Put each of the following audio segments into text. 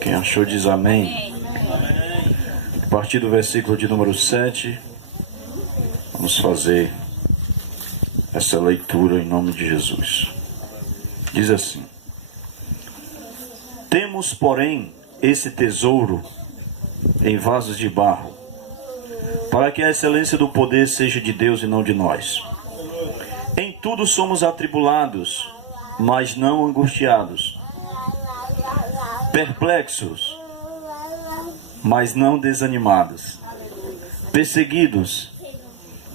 Quem achou diz amém. A partir do versículo de número 7, vamos fazer essa leitura em nome de Jesus. Diz assim: temos, porém, esse tesouro em vasos de barro, para que a excelência do poder seja de Deus e não de nós. Em tudo somos atribulados, mas não angustiados, perplexos, mas não desanimados, perseguidos,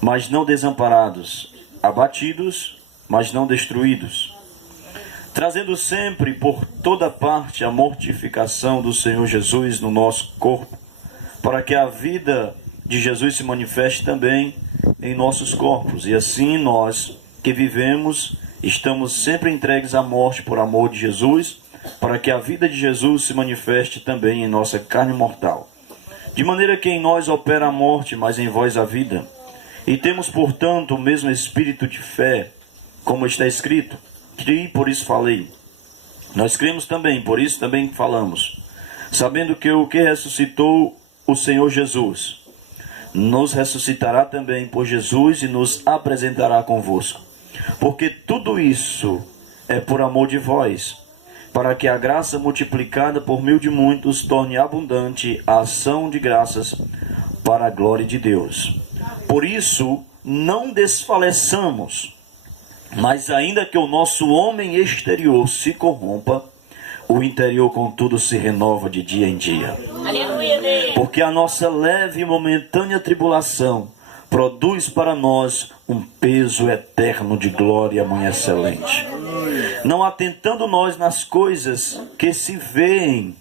mas não desamparados, abatidos, mas não destruídos, trazendo sempre por toda parte a mortificação do Senhor Jesus no nosso corpo, para que a vida de Jesus se manifeste também em nossos corpos, e assim nós que vivemos estamos sempre entregues à morte por amor de Jesus, para que a vida de Jesus se manifeste também em nossa carne mortal. De maneira que em nós opera a morte, mas em vós a vida. E temos, portanto, o mesmo espírito de fé, como está escrito: criei, por isso falei. Nós cremos também, por isso também falamos, sabendo que o que ressuscitou o Senhor Jesus nos ressuscitará também por Jesus e nos apresentará convosco. Porque tudo isso é por amor de vós, para que a graça multiplicada por meio de muitos torne abundante a ação de graças para a glória de Deus. Por isso, não desfaleçamos, mas ainda que o nosso homem exterior se corrompa, o interior contudo se renova de dia em dia. Aleluia. Porque a nossa leve e momentânea tribulação produz para nós um peso eterno de glória muito excelente. Não atentando nós nas coisas que se veem,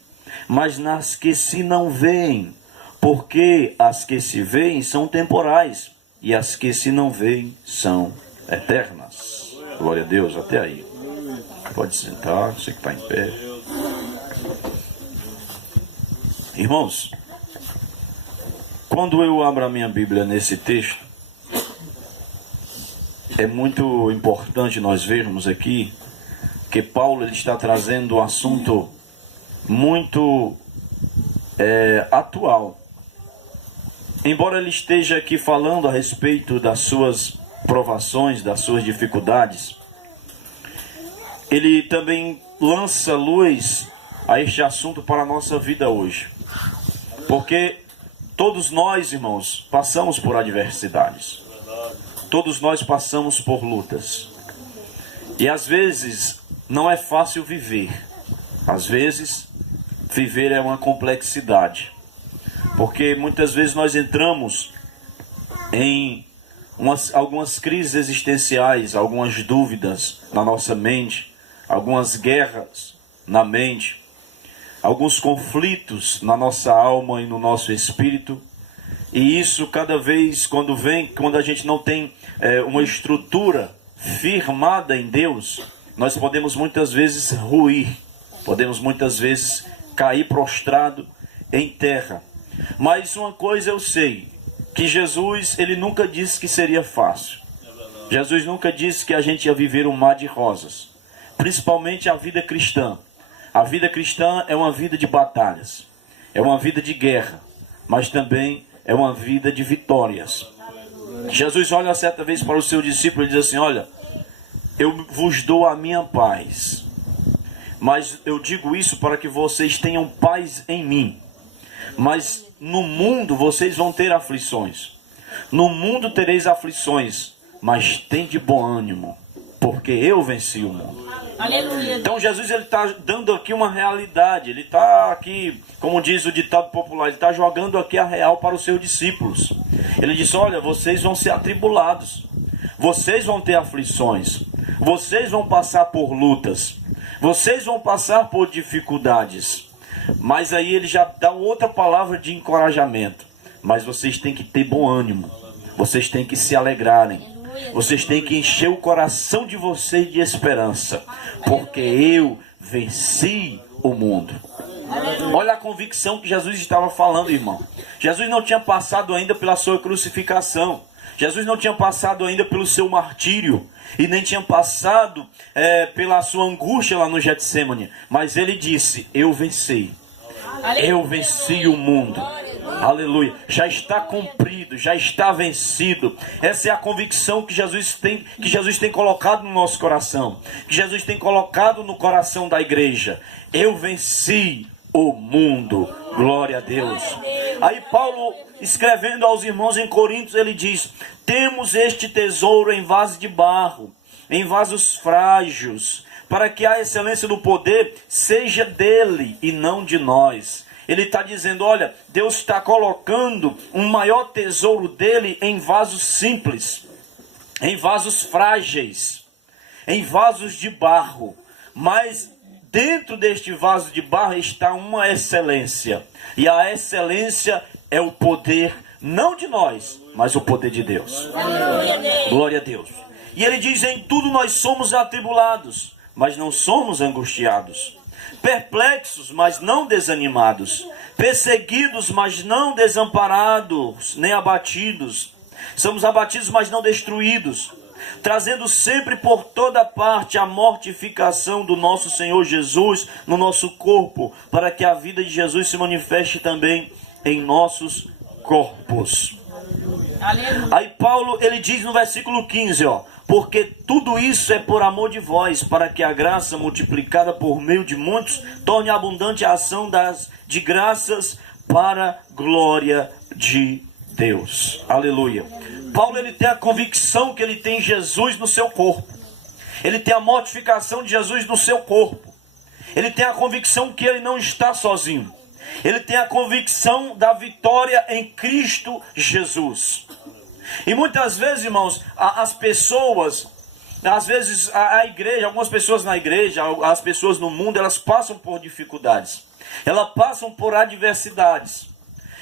mas nas que se não veem, porque as que se veem são temporais, e as que se não veem são eternas. Glória a Deus, até aí. Pode sentar, você que está em pé. Irmãos, quando eu abro a minha Bíblia nesse texto, é muito importante nós vermos aqui que Paulo ele está trazendo um assunto muito atual. Embora ele esteja aqui falando a respeito das suas provações, das suas dificuldades, ele também lança luz a este assunto para a nossa vida hoje. Porque todos nós, irmãos, passamos por adversidades. Todos nós passamos por lutas. E às vezes não é fácil viver. Às vezes viver é uma complexidade. Porque muitas vezes nós entramos em algumas crises existenciais, algumas dúvidas na nossa mente, algumas guerras na mente, alguns conflitos na nossa alma e no nosso espírito. E isso cada vez quando a gente não tem uma estrutura firmada em Deus, nós podemos muitas vezes ruir, podemos muitas vezes cair prostrado em terra. Mas uma coisa eu sei, que Jesus ele nunca disse que seria fácil. Jesus nunca disse que a gente ia viver um mar de rosas, principalmente a vida cristã. A vida cristã é uma vida de batalhas, é uma vida de guerra, mas também é uma vida de vitórias. Jesus olha certa vez para o seu discípulo e diz assim: olha, eu vos dou a minha paz, mas eu digo isso para que vocês tenham paz em mim. Mas no mundo vocês vão ter aflições. No mundo tereis aflições, mas tende bom ânimo, porque eu venci o mundo. Aleluia. Então Jesus ele está dando aqui uma realidade. Ele está aqui, como diz o ditado popular, ele está jogando aqui a real para os seus discípulos. Ele diz: olha, vocês vão ser atribulados, vocês vão ter aflições, vocês vão passar por lutas, vocês vão passar por dificuldades. Mas aí ele já dá outra palavra de encorajamento. Mas vocês têm que ter bom ânimo, vocês têm que se alegrarem, vocês têm que encher o coração de vocês de esperança, porque eu venci o mundo. Olha a convicção que Jesus estava falando, irmão. Jesus não tinha passado ainda pela sua crucificação, Jesus não tinha passado ainda pelo seu martírio e nem tinha passado pela sua angústia lá no Getsêmani. Mas ele disse: eu venci. Eu venci o mundo. Aleluia. Já está cumprido, já está vencido. Essa é a convicção que Jesus tem colocado no nosso coração, que Jesus tem colocado no coração da igreja. Eu venci o mundo. Glória a Deus. Aí Paulo, escrevendo aos irmãos em Coríntios, ele diz: temos este tesouro em vasos de barro, em vasos frágeis, para que a excelência do poder seja dele e não de nós. Ele está dizendo: olha, Deus está colocando um maior tesouro dele em vasos simples, em vasos frágeis, em vasos de barro. Mas dentro deste vaso de barro está uma excelência. E a excelência é o poder, não de nós, mas o poder de Deus. Glória a Deus. E ele diz: em tudo nós somos atribulados, mas não somos angustiados. Perplexos, mas não desanimados. Perseguidos, mas não desamparados, nem abatidos. Somos abatidos, mas não destruídos. Trazendo sempre por toda parte a mortificação do nosso Senhor Jesus no nosso corpo, para que a vida de Jesus se manifeste também em nossos corpos. Aí Paulo, ele diz no versículo 15, porque tudo isso é por amor de vós, para que a graça multiplicada por meio de muitos torne abundante a ação de graças para glória de Deus. Aleluia. Paulo, ele tem a convicção que ele tem Jesus no seu corpo. Ele tem a mortificação de Jesus no seu corpo. Ele tem a convicção que ele não está sozinho. Ele tem a convicção da vitória em Cristo Jesus. E muitas vezes, irmãos, as pessoas, às vezes a igreja, algumas pessoas na igreja, as pessoas no mundo, elas passam por dificuldades. Elas passam por adversidades.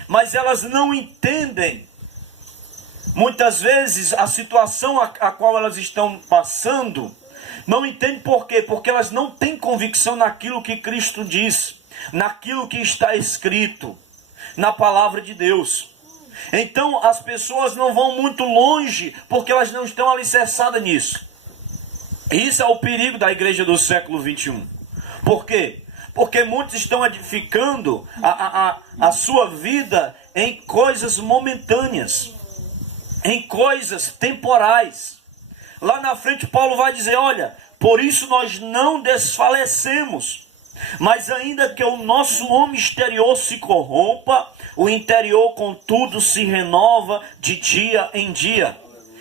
Mas elas não entendem, muitas vezes, a situação a qual elas estão passando. Não entendem por quê? Porque elas não têm convicção naquilo que Cristo diz, naquilo que está escrito na palavra de Deus. Então as pessoas não vão muito longe porque elas não estão alicerçadas nisso. Isso é o perigo da igreja do século 21. Por quê? Porque muitos estão edificando a sua vida em coisas momentâneas, em coisas temporais. Lá na frente Paulo vai dizer: olha, por isso nós não desfalecemos. Mas ainda que o nosso homem exterior se corrompa, o interior contudo se renova de dia em dia.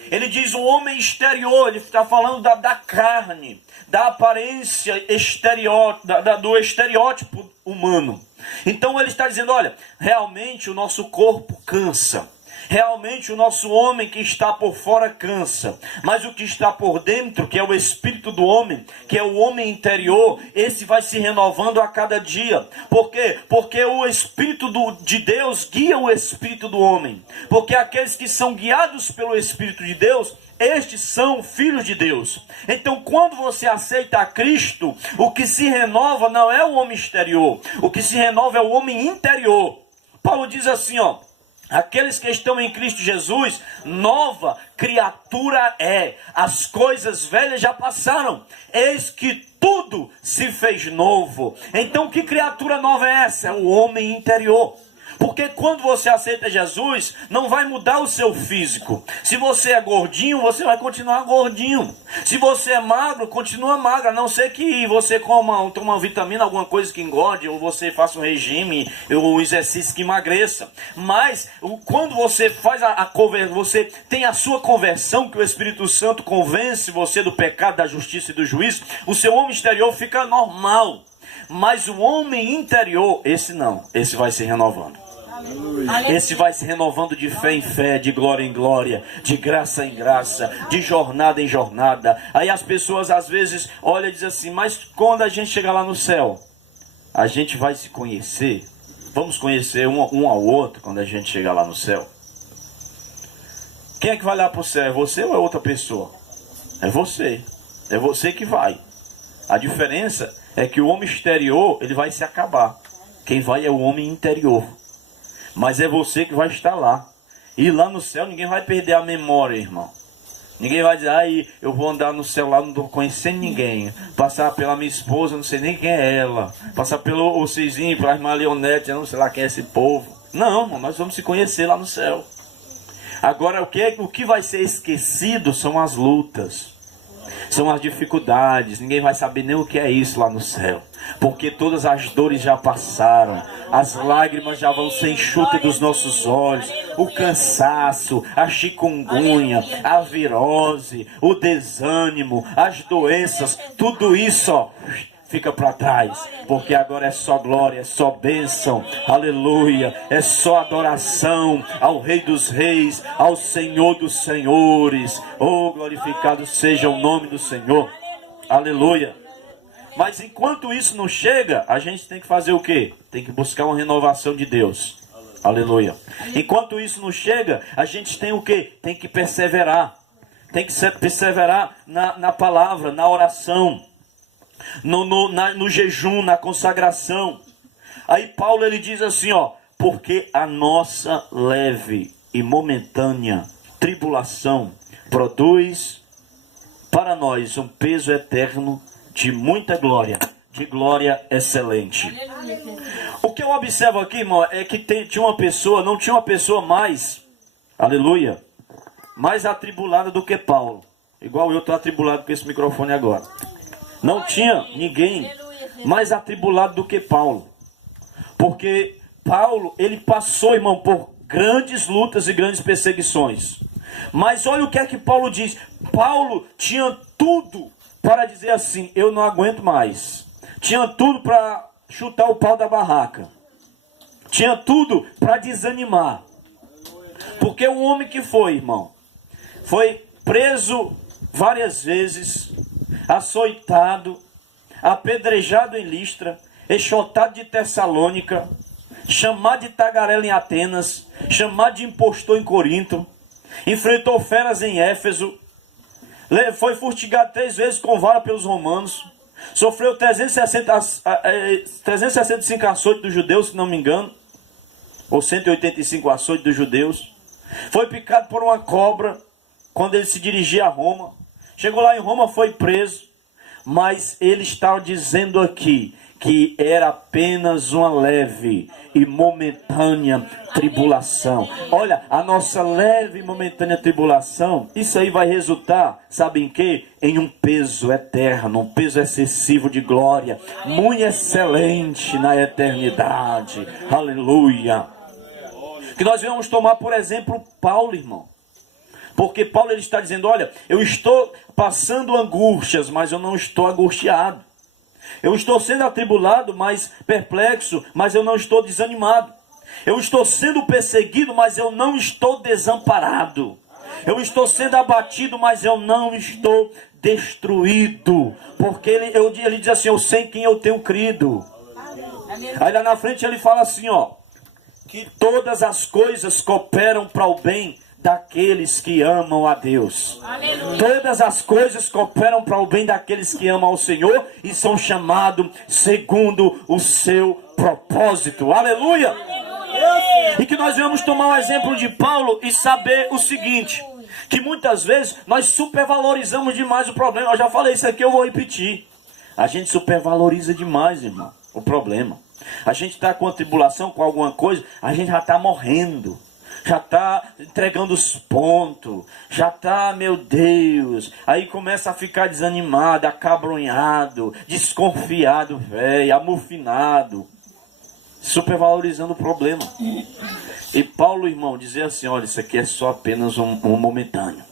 Ele diz o homem exterior, ele está falando da carne, da aparência exterior, do estereótipo humano. Então ele está dizendo: olha, realmente o nosso corpo cansa. Realmente o nosso homem que está por fora cansa, mas o que está por dentro, que é o espírito do homem, que é o homem interior, esse vai se renovando a cada dia. Por quê? Porque o espírito de Deus guia o espírito do homem. Porque aqueles que são guiados pelo espírito de Deus, estes são filhos de Deus. Então quando você aceita a Cristo, o que se renova não é o homem exterior, o que se renova é o homem interior. Paulo diz assim, aqueles que estão em Cristo Jesus, nova criatura é. As coisas velhas já passaram. Eis que tudo se fez novo. Então que criatura nova é essa? É o homem interior. Porque quando você aceita Jesus, não vai mudar o seu físico. Se você é gordinho, você vai continuar gordinho. Se você é magro, continua magro. A não ser que você toma uma vitamina, alguma coisa que engorde, ou você faça um regime, ou um exercício que emagreça. Mas quando você faz você tem a sua conversão, que o Espírito Santo convence você do pecado, da justiça e do juízo, o seu homem exterior fica normal. Mas o homem interior, esse não. Esse vai se renovando. Esse vai se renovando de fé em fé, de glória em glória, de graça em graça, de jornada em jornada. Aí as pessoas às vezes olham e dizem assim: mas quando a gente chegar lá no céu, a gente vai se conhecer? Vamos conhecer um ao outro quando a gente chegar lá no céu? Quem é que vai lá para o céu? É você ou é outra pessoa? É você. É você que vai. A diferença é que o homem exterior, ele vai se acabar. Quem vai é o homem interior. Mas é você que vai estar lá. E lá no céu ninguém vai perder a memória, irmão. Ninguém vai dizer, aí eu vou andar no céu lá, não estou conhecendo ninguém. Passar pela minha esposa, não sei nem quem é ela. Passar pelo Cizinho, pela irmã Leonete, não sei lá quem é esse povo. Não, irmão, nós vamos se conhecer lá no céu. Agora, o que vai ser esquecido são as lutas. São as dificuldades. Ninguém vai saber nem o que é isso lá no céu. Porque todas as dores já passaram. As lágrimas já vão ser enxutas dos nossos olhos. O cansaço, a chikungunya, a virose, o desânimo, as doenças. Tudo isso, ó, fica para trás, porque agora é só glória, é só bênção, aleluia, é só adoração ao Rei dos Reis, ao Senhor dos Senhores. Oh, glorificado seja o nome do Senhor, aleluia. Mas enquanto isso não chega, a gente tem que fazer o quê? Tem que buscar uma renovação de Deus, aleluia. Enquanto isso não chega, a gente tem o quê? Tem que perseverar, tem que perseverar na palavra, na oração, no jejum, na consagração. Aí Paulo ele diz assim, ó: porque a nossa leve e momentânea tribulação produz para nós um peso eterno de muita glória, de glória excelente. O que eu observo aqui, irmão, é que não tinha uma pessoa mais, aleluia, mais atribulada do que Paulo. Igual eu estou atribulado com esse microfone agora. Não tinha ninguém mais atribulado do que Paulo. Porque Paulo, ele passou, irmão, por grandes lutas e grandes perseguições. Mas olha o que é que Paulo diz. Paulo tinha tudo para dizer assim: eu não aguento mais. Tinha tudo para chutar o pau da barraca. Tinha tudo para desanimar. Porque o homem que foi, irmão, foi preso várias vezes, açoitado, apedrejado em Listra, enxotado de Tessalônica, chamado de tagarela em Atenas, chamado de impostor em Corinto, enfrentou feras em Éfeso, foi fustigado 3 vezes com vara pelos romanos, sofreu 365 açoites dos judeus, se não me engano, ou 185 açoites dos judeus, foi picado por uma cobra quando ele se dirigia a Roma. Chegou lá em Roma, foi preso, mas ele estava dizendo aqui que era apenas uma leve e momentânea tribulação. Olha, a nossa leve e momentânea tribulação, isso aí vai resultar, sabe em quê? Em um peso eterno, um peso excessivo de glória, muito excelente na eternidade. Aleluia. Que nós vamos tomar, por exemplo, Paulo, irmão. Porque Paulo ele está dizendo, olha, eu estou passando angústias, mas eu não estou angustiado. Eu estou sendo atribulado, mas perplexo, mas eu não estou desanimado. Eu estou sendo perseguido, mas eu não estou desamparado. Eu estou sendo abatido, mas eu não estou destruído. Porque ele diz assim, eu sei em quem eu tenho crido. Aí lá na frente ele fala assim, ó, que todas as coisas cooperam para o bem daqueles que amam a Deus. Aleluia. Todas as coisas cooperam para o bem daqueles que amam ao Senhor e são chamados segundo o seu propósito. Aleluia. Aleluia. E que nós vamos tomar o exemplo de Paulo e saber o seguinte, que muitas vezes nós supervalorizamos demais o problema. Eu já falei isso aqui, eu vou repetir. A gente supervaloriza demais, irmão, o problema. A gente está com a tribulação, com alguma coisa, a gente já está morrendo. Já está entregando os pontos, já está, meu Deus, aí começa a ficar desanimado, acabrunhado, desconfiado, velho, amufinado, supervalorizando o problema. E Paulo, irmão, dizia assim, olha, isso aqui é só apenas um momentâneo,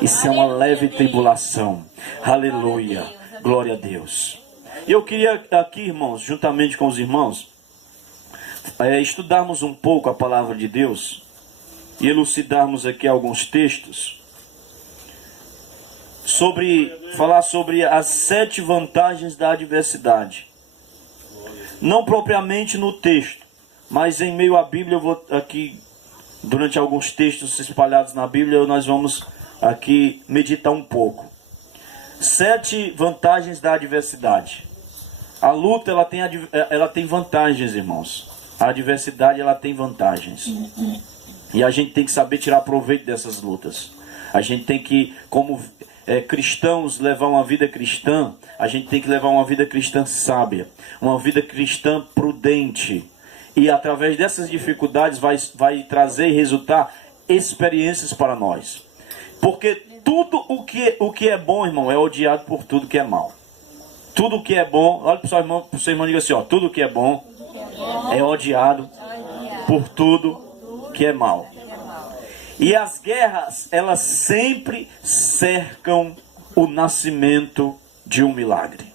isso é uma leve tribulação, aleluia, glória a Deus. E eu queria aqui, irmãos, juntamente com os irmãos, estudarmos um pouco a palavra de Deus, e elucidarmos aqui alguns textos falar sobre as 7 vantagens da adversidade. Não propriamente no texto, mas em meio à Bíblia, eu vou aqui, durante alguns textos espalhados na Bíblia, nós vamos aqui meditar um pouco. 7 vantagens da adversidade. A luta, ela tem vantagens, irmãos. A adversidade, ela tem vantagens. E a gente tem que saber tirar proveito dessas lutas. A gente tem que, como cristãos, levar uma vida cristã. A gente tem que levar uma vida cristã sábia, uma vida cristã prudente. E através dessas dificuldades vai trazer e resultar experiências para nós. Porque tudo o que é bom, irmão, é odiado por tudo que é mal. Tudo o que é bom, olha para o seu irmão e diga assim, ó, tudo o que é bom é odiado por tudo que é mal. E as guerras, elas sempre cercam o nascimento de um milagre.